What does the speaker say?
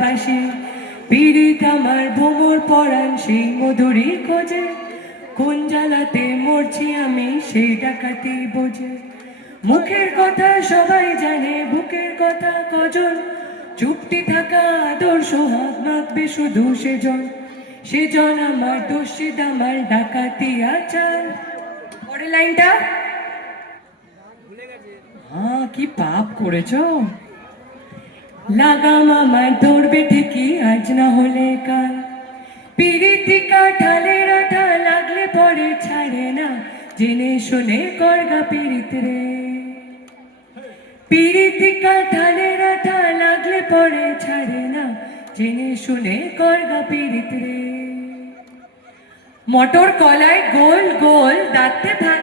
বাসি পীড়িত আমার ভোমর পরাণ সেই মধুরী খোঁজে কোন জ্বালাতে মরছি আমি সেই ডাকাতি বোঝে মুখের কথা সবাই জানে বুকের কথা কজন চুপটি থাকা আদর সোহাগ মাখবে শুধু সেজন আমার দোষিত আমার ডাকাতি আচার পরের লাইনটা হ্যাঁ কি পাপ করেছো লাগাম আমার ধরবে ঠিকই আজ না হলে কাল পিরিতিকা ঢালের আঠা লাগলে পরে ছাড়ে না জেনে শুনে করগা পীড়িত রে পিরিতিকা ঢালের আঠা লাগলে পরে ছাড়ে না জেনে শুনে করগা পীড়িত রে মটর কলায় গোল গোল দাঁতে